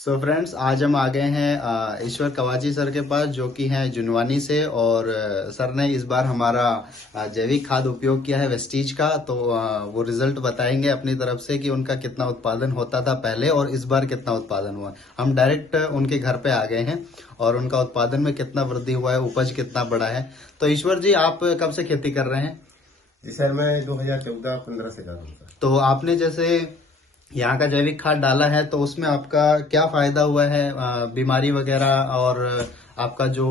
So friends, आज हम आ गए हैं ईश्वर कवाजी सर के पास, जो कि हैं जुनवानी से। और सर ने इस बार हमारा जैविक खाद उपयोग किया है वेस्टीज का। तो वो रिजल्ट बताएंगे अपनी तरफ से कि उनका कितना उत्पादन होता था पहले और इस बार कितना उत्पादन हुआ। हम डायरेक्ट उनके घर पे आ गए हैं और उनका उत्पादन में कितना वृद्धि हुआ है, उपज कितना बड़ा है। तो ईश्वर जी, आप कब से खेती कर रहे हैं? जी सर, मैं 2014-15 से कर रहा हूँ सर। तो आपने जैसे यहाँ का जैविक खाद डाला है तो उसमें आपका क्या फायदा हुआ है, बीमारी वगैरह, और आपका जो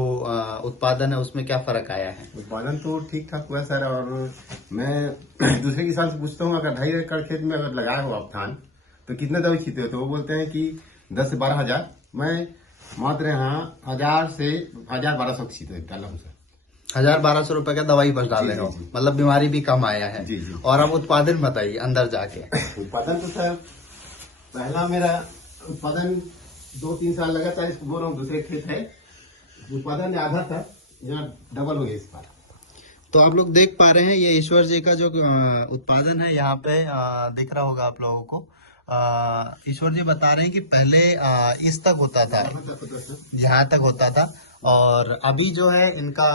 उत्पादन है उसमें क्या फर्क आया है? उत्पादन तो ठीक ठाक हुआ सर। और मैं दूसरे किसान से पूछता हूँ, अगर 2.5 एकड़ खेत में अगर लगाए हो आप धान, तो कितने दवाई छींटे हो? तो वो बोलते हैं कि 10 से 12 हजार। मैं मात्र यहाँ 1000 से 1200 छींटे डाला हूँ सर। 1,000-1,200 रुपए का दवाई बस डाले हो, मतलब बीमारी भी कम आया है। जी जी। और अब उत्पादन बताइए अंदर जाके। उत्पादन तो सर, पहला मेरा उत्पादन 2-3 साल लगा था। इसको बोल रहा हूँ, दूसरे खेत है, उत्पादन आधा था, यहाँ डबल हो गया इस बार। तो आप लोग देख पा रहे हैं ये ईश्वर जी का जो उत्पादन है यहाँ पे दिख रहा होगा आप लोगों को। ईश्वर जी बता रहे हैं कि पहले इस तक होता था, यहाँ तक होता था, और अभी जो है इनका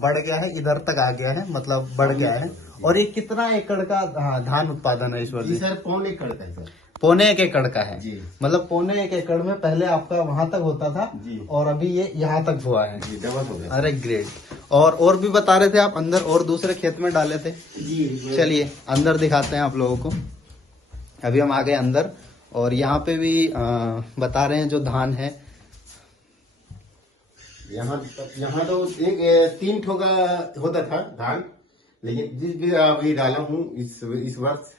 बढ़ गया है, इधर तक आ गया है, मतलब बढ़ गया है। और ये कितना एकड़ का धान उत्पादन है ईश्वर जी? सर 1.25 एकड़ का है सर। 1.25 एकड़ का है जी। मतलब 1.25 एकड़ में पहले आपका वहां तक होता था जी। और अभी ये यहाँ तक हुआ है जी, डबल हो गया। अरे ग्रेट। और भी बता रहे थे आप अंदर और दूसरे खेत में डाले थे जी। चलिए अंदर दिखाते हैं आप लोगों को। अभी हम आ गए अंदर और यहाँ पे भी बता रहे हैं जो धान है। यहाँ तो 3 ठोका होता था धान, लेकिन जिस भी अभी डाला हूँ इस वर्ष,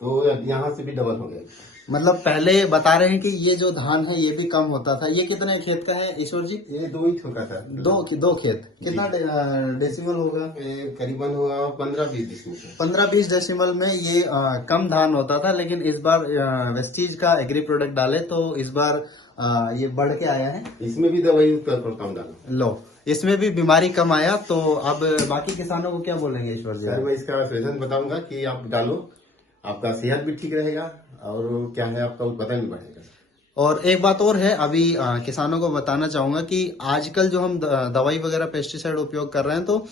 तो यहाँ से भी डबल हो गया। मतलब पहले बता रहे हैं कि ये जो धान है ये भी कम होता था। ये कितने खेत का है ईश्वर जी? ये 2 ही ठोका था। दो खेत। कितना डेसिमल होगा? करीबन होगा 15-20 डेसिमल। 15-20 डेसिमल में ये कम धान होता था, लेकिन इस बार वेस्टीज का एग्री प्रोडक्ट डाले तो इस बार ये बढ़ के आया है। इसमें भी दवाई कम डाला। लो, इसमें भी बीमारी कम आया। तो अब बाकी किसानों को क्या बोलेंगे ईश्वर जी? सर, मैं इसका सजेशन बताऊंगा कि आप डालो, आपका सेहत भी ठीक रहेगा और क्या है, आपका उत्पादन भी बढ़ेगा। और एक बात और है, अभी किसानों को बताना चाहूंगा कि आजकल जो हम दवाई वगैरह पेस्टिसाइड उपयोग कर रहे हैं तो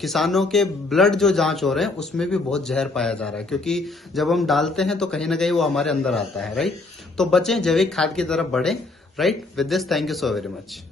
किसानों के ब्लड जो जांच हो रहे हैं उसमें भी बहुत जहर पाया जा रहा है, क्योंकि जब हम डालते हैं तो कहीं ना कहीं वो हमारे अंदर आता है। राइट, तो बचें, जैविक खाद की तरफ बढ़े। Right, with this thank you so very much.